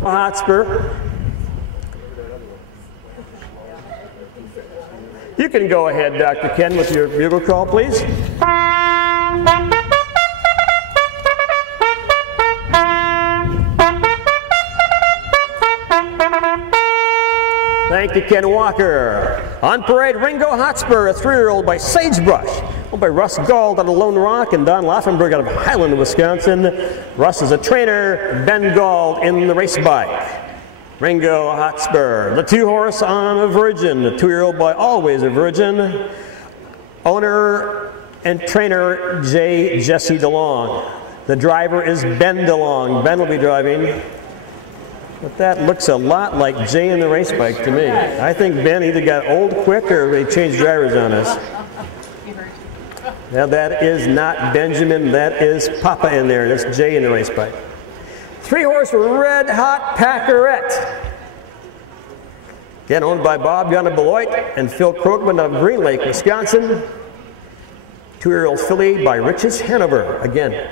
HOTSPUR. You can go ahead, Dr. Ken, with your bugle call, please. Thank you, Ken Walker. On parade, RINGO HOTSPUR, a 3-year-old by Sagebrush. Owned by Russ Gauld out of Lone Rock and Don Laufenberg out of Highland, Wisconsin. Russ is a trainer, BGald in the race bike. RINGO HOTSPUR, the 2-horse on a Virgin, a 2-year-old by Always a Virgin. Owner and trainer Jesse DeLong. The driver is Ben DeLong. Ben will be driving. But that looks a lot like Jay in the race bike to me. I think Ben either got old quick or they changed drivers on us. Now that is not Benjamin, that is Papa in there. That's Jay in the race bike. 3-horse Red Hot Packerette. Again, owned by Bob Gunn of Beloit and Phil Krogman of Green Lake, Wisconsin. 2-year-old filly by Rich's Hanover. Again,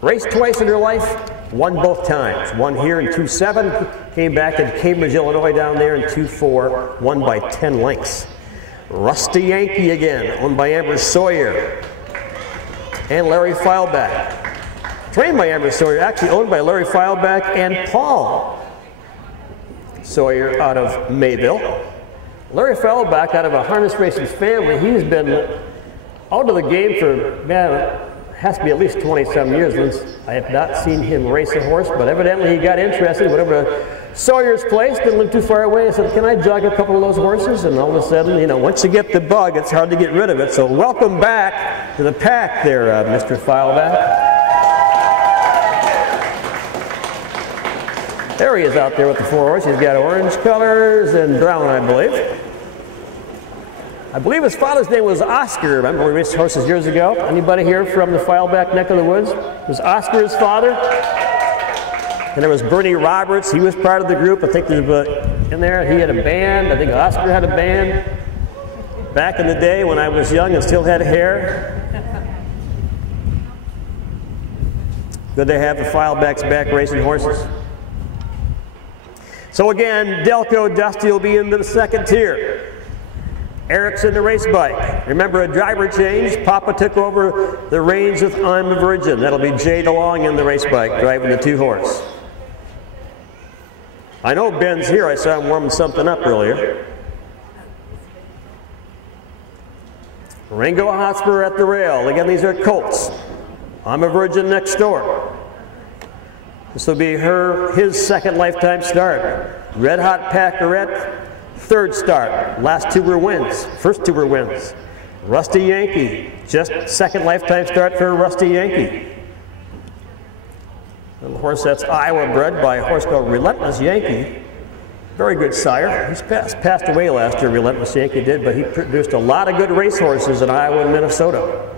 raced twice in her life. Won both times. Won here in 2-7, came back in Cambridge, Illinois down there in 2-4, won by 10 lengths. Rusty Yankee again, owned by Amber Sawyer and Larry Feilbach. Trained by Amber Sawyer, actually owned by Larry Feilbach and Paul Sawyer out of Mayville. Larry Feilbach out of a harness racing family. He's been out of the game for, man, has to be at least 20-some years. I have not seen him race a horse, but evidently he got interested. Whatever Sawyer's place, didn't live too far away. I said, can I jog a couple of those horses? And all of a sudden, you know, once you get the bug, it's hard to get rid of it. So welcome back to the pack there, Mr. Feilbach. There he is out there with the 4-horse. He's got orange colors and brown, I believe. I believe his father's name was Oscar. Remember we raced horses years ago? Anybody here from the Feilbach neck of the woods? Was Oscar his father? And there was Bernie Roberts. He was part of the group. I think there's in there. He had a band. I think Oscar had a band back in the day when I was young and still had hair. Good to have the Feilbachs back racing horses. So again, DELCO Dusty will be into the 2nd tier. Eric's in the race bike. Remember, a driver change. Papa took over the reins with I'm a Virgin. That'll be Jay DeLong in the race bike, driving the 2-horse. I know Ben's here. I saw him warming something up earlier. RINGO HOTSPUR at the rail. Again, these are colts. I'm a Virgin next door. This will be his 2nd lifetime start. Red Hot Packerette. 3rd start. Last 2 were wins. First 2 were wins. Rusty Yankee. Just 2nd lifetime start for Rusty Yankee. Little horse that's Iowa bred by a horse called Relentless Yankee. Very good sire. He's passed away last year, Relentless Yankee did, but he produced a lot of good race horses in Iowa and Minnesota.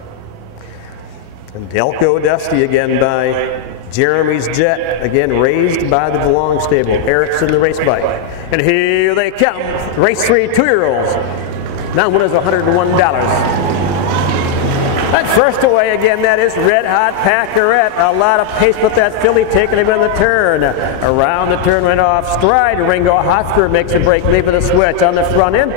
And DELCO Dusty again by Jeremy's Jet, again raised by the DeLong stable. Eric's in the race bike. And here they come, race 3 2-year-olds. Now one is $101. That first away again, that is Red Hot Packerette. A lot of pace with that filly taking him in the turn. Around the turn, right off stride. RINGO HOTSPUR makes a break, leaving the switch on the front end.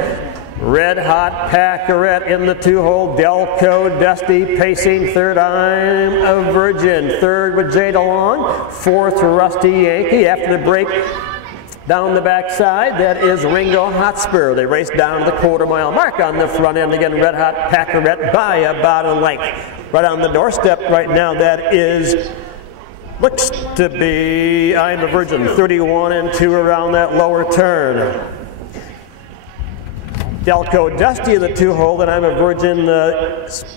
Red Hot Packerette in the 2-hole. DELCO Dusty pacing 3rd. I'm a Virgin. 3rd with Jay DeLong. 4th Rusty Yankee. After the break, down the backside, that is RINGO HOTSPUR. They race down to the 1/4-mile mark on the front end. Again, Red Hot Packerette by about a length. Right on the doorstep right now, that is, looks to be I'm a Virgin. 31 2 around that lower turn. DELCO Dusty in the 2-hole, and I'm a Virgin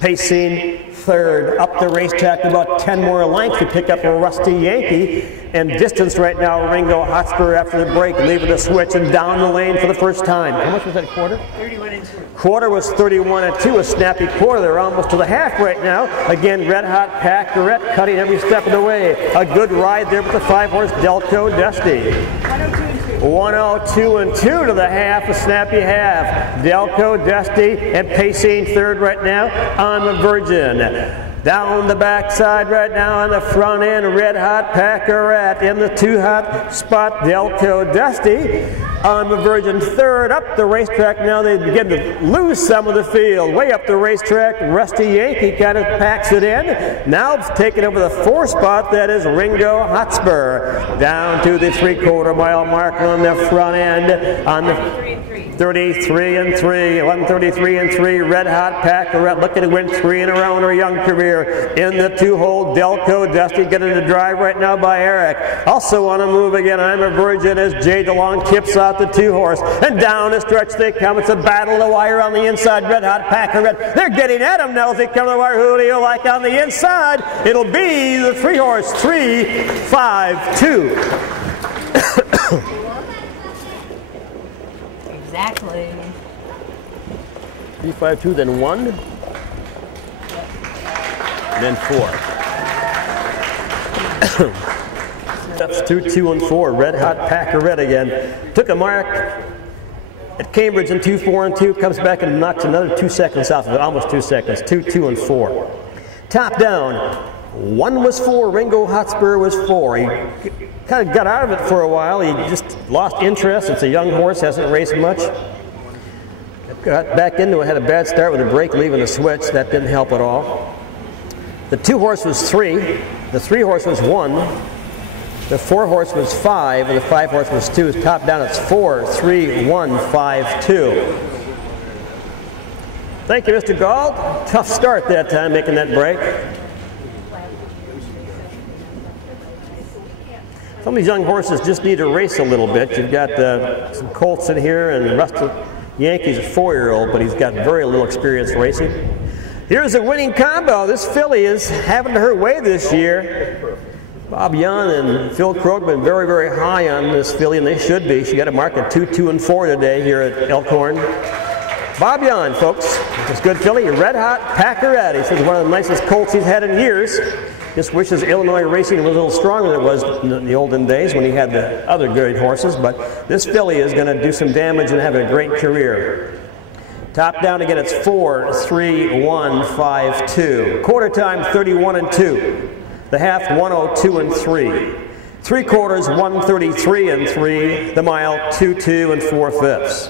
pacing 3rd. Up the racetrack about 10 more lengths to pick up a Rusty Yankee. And distance right now, RINGO HOTSPUR after the break, leaving the switch and down the lane for the first time. How much was that quarter? 31 2. Quarter was 31 2, a snappy quarter. They're almost to the half right now. Again, Red Hot Packerette cutting every step of the way. A good ride there with the 5-horse DELCO Dusty. 102 2 to the half, a snappy half. DELCO Dusty and pacing 3rd right now, I'm a Virgin. Down the backside right now on the front end, Red Hot Packerette. In the 2 hot spot, Delco Dusty. On the Virgin third, up the racetrack now, they begin to lose some of the field. Way up the racetrack, Rusty Yankee kind of packs it in. Now taking over the 4 spot, that is RINGO HOTSPUR. Down to the 3/4 mile mark on the front end. On the 33 and 3, 133 and 3, Red Hot Packerette looking to win 3 in a row in her young career. In the 2-hole, Delco Dusty getting the drive right now by Eric. Also on a move again, I'm a Virgin as JDe Long tips out the 2-horse. And down the stretch they come. It's a battle of the wire on the inside. Red Hot Packerette. They're getting at him now as they come to the wire. Who do you like on the inside? It'll be the 3-horse, 3-5-2. Exactly. 3-5-2, then 1, and then 4. That's 2, 2, and 4. Red Hot Packerette again. Took a mark at Cambridge in 2, 4, and 2. Comes back and knocks another 2 seconds off of it. Almost 2 seconds. 2, 2, and 4. Top down. 1 was 4. RINGO HOTSPUR was 4. He kind of got out of it for a while. He just lost interest. It's a young horse, hasn't raced much. Got back into it, had a bad start with a break leaving the switch. That didn't help at all. The 2-horse was 3. The 3-horse was 1. The 4-horse was 5. And the 5-horse was 2. Top down, it's 4, 3, 1, 5, 2. Thank you, Mr. Gald. Tough start that time, making that break. Some of these young horses just need to race a little bit. You've got some colts in here, and Rusty Yankee's a 4-year-old, but he's got very little experience racing. Here's a winning combo. This filly is having her way this year. Bob Young and Phil Krogh have been very, very high on this filly, and they should be. She got a mark of 2, 2, and 4 today here at Elkhorn. Bob Young, folks. This good filly, Red Hot Packerette. He says one of the nicest colts he's had in years. Just wishes Illinois racing was a little stronger than it was in the olden days when he had the other good horses, but this filly is going to do some damage and have a great career. Top down again, it's 4, 3, 1, 5, 2. Quarter time, 31 and 2. The half, 102 and 3. 3/4, 133 and 3. The mile, 2, 2 and 4/5.